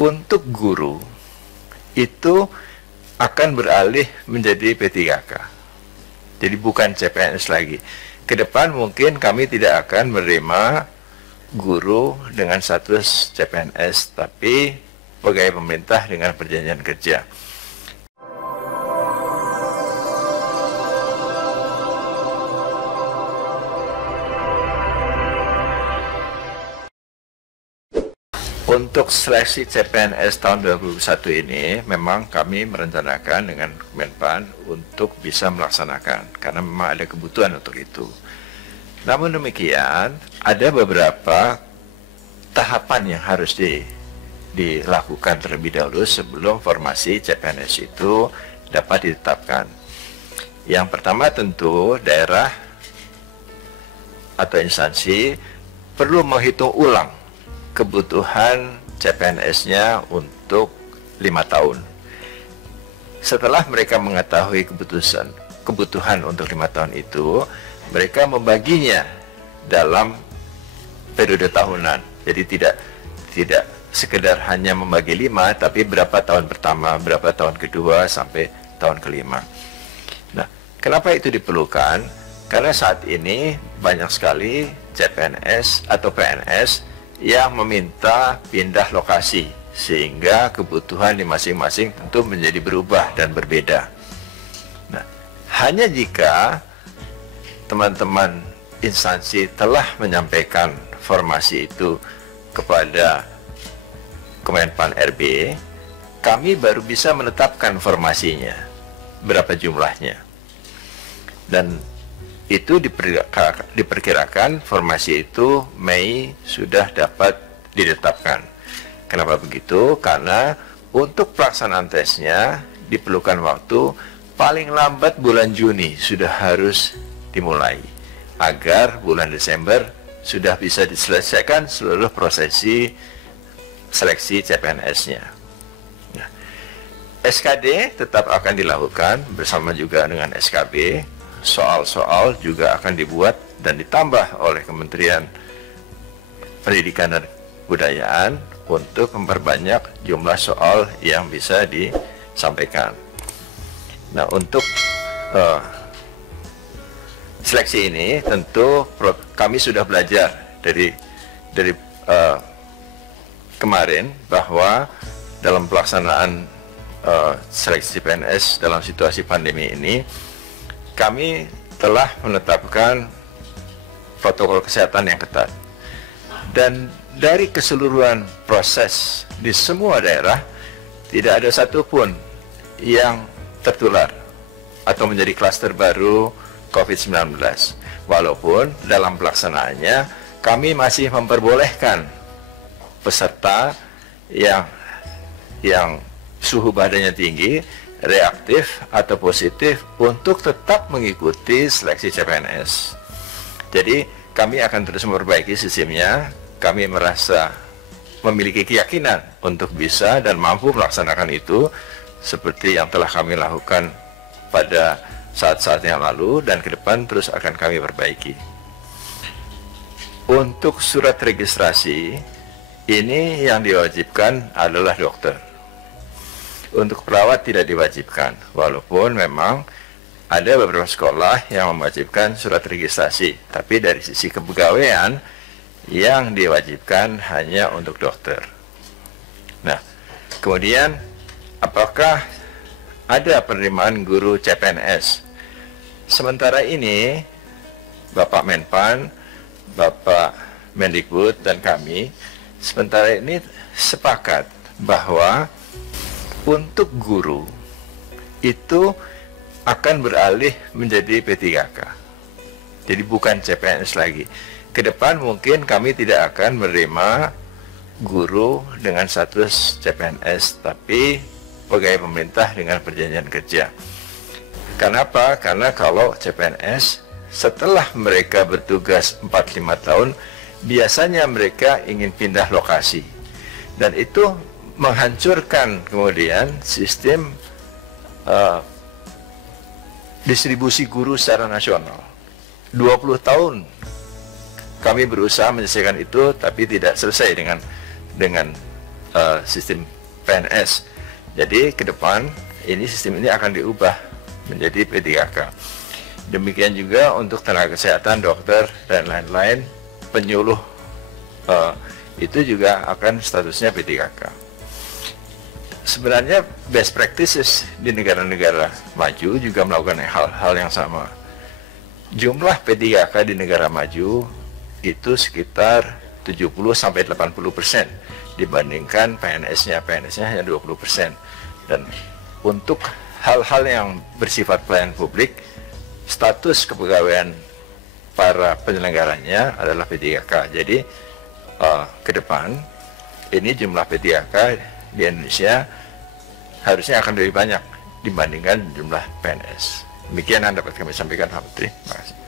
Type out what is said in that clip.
Untuk guru itu akan beralih menjadi P3K. Jadi bukan CPNS lagi. Ke depan mungkin kami tidak akan menerima guru dengan status CPNS, tapi pegawai pemerintah dengan perjanjian kerja. Untuk seleksi CPNS tahun 2021 ini, memang kami merencanakan dengan Menpan untuk bisa melaksanakan, karena memang ada kebutuhan untuk itu. Namun demikian, ada beberapa tahapan yang harus dilakukan terlebih dahulu sebelum formasi CPNS itu dapat ditetapkan. Yang pertama tentu daerah atau instansi perlu menghitung ulang kebutuhan CPNS-nya untuk 5 tahun. Setelah mereka mengetahui kebutuhan untuk 5 tahun itu, mereka membaginya dalam periode tahunan. Jadi tidak sekedar hanya membagi 5, tapi berapa tahun pertama, berapa tahun kedua, sampai tahun kelima. Nah, kenapa itu diperlukan? Karena saat ini banyak sekali CPNS atau PNS yang meminta pindah lokasi, sehingga kebutuhan di masing-masing tentu menjadi berubah dan berbeda. Nah, hanya jika teman-teman instansi telah menyampaikan formasi itu kepada Kemenpan RB, kami baru bisa menetapkan formasinya, berapa jumlahnya. Dan itu diperkirakan formasi itu Mei sudah dapat ditetapkan. Kenapa begitu? Karena untuk pelaksanaan tesnya diperlukan waktu paling lambat bulan Juni sudah harus dimulai, agar bulan Desember sudah bisa diselesaikan seluruh prosesi seleksi CPNS-nya. Nah, SKD tetap akan dilakukan bersama juga dengan SKB. Soal-soal juga akan dibuat dan ditambah oleh Kementerian Pendidikan dan Kebudayaan untuk memperbanyak jumlah soal yang bisa disampaikan. Nah, untuk seleksi ini tentu kami sudah belajar dari kemarin bahwa dalam pelaksanaan seleksi PNS dalam situasi pandemi ini, kami telah menetapkan protokol kesehatan yang ketat. Dan dari keseluruhan proses di semua daerah, tidak ada satupun yang tertular atau menjadi klaster baru COVID-19. Walaupun dalam pelaksanaannya, kami masih memperbolehkan peserta yang suhu badannya tinggi, reaktif atau positif untuk tetap mengikuti seleksi CPNS. Jadi kami akan terus memperbaiki sistemnya. Kami merasa memiliki keyakinan untuk bisa dan mampu melaksanakan itu seperti yang telah kami lakukan pada saat-saat yang lalu, dan ke depan terus akan kami perbaiki. Untuk surat registrasi ini yang diwajibkan adalah dokter. Untuk perawat tidak diwajibkan, walaupun memang ada beberapa sekolah yang mewajibkan surat registrasi, tapi dari sisi kepegawaian yang diwajibkan hanya untuk dokter. Nah, kemudian apakah ada penerimaan guru CPNS? Sementara ini Bapak Menpan, Bapak Mendikbud, dan kami sementara ini sepakat bahwa untuk guru itu akan beralih menjadi P3K. Jadi bukan CPNS lagi. Ke depan mungkin kami tidak akan menerima guru dengan status CPNS, tapi pegawai pemerintah dengan perjanjian kerja. Kenapa? Karena kalau CPNS, setelah mereka bertugas 4-5 tahun, biasanya mereka ingin pindah lokasi. Dan itu menghancurkan kemudian sistem distribusi guru secara nasional. 20 tahun kami berusaha menyelesaikan itu, tapi tidak selesai dengan sistem PNS. Jadi ke depan sistem ini akan diubah menjadi P3K. Demikian juga untuk tenaga kesehatan, dokter dan lain-lain, penyuluh itu juga akan statusnya P3K. Sebenarnya best practices di negara-negara maju juga melakukan hal-hal yang sama. Jumlah P3K di negara maju itu sekitar 70-80% dibandingkan PNS-nya hanya 20%. Dan untuk hal-hal yang bersifat pelayanan publik, status kepegawaian para penyelenggaranya adalah P3K. Jadi ke depan ini jumlah P3K di Indonesia harusnya akan lebih banyak dibandingkan jumlah PNS. Demikian yang dapat kami sampaikan, Pak Menteri. Terima kasih.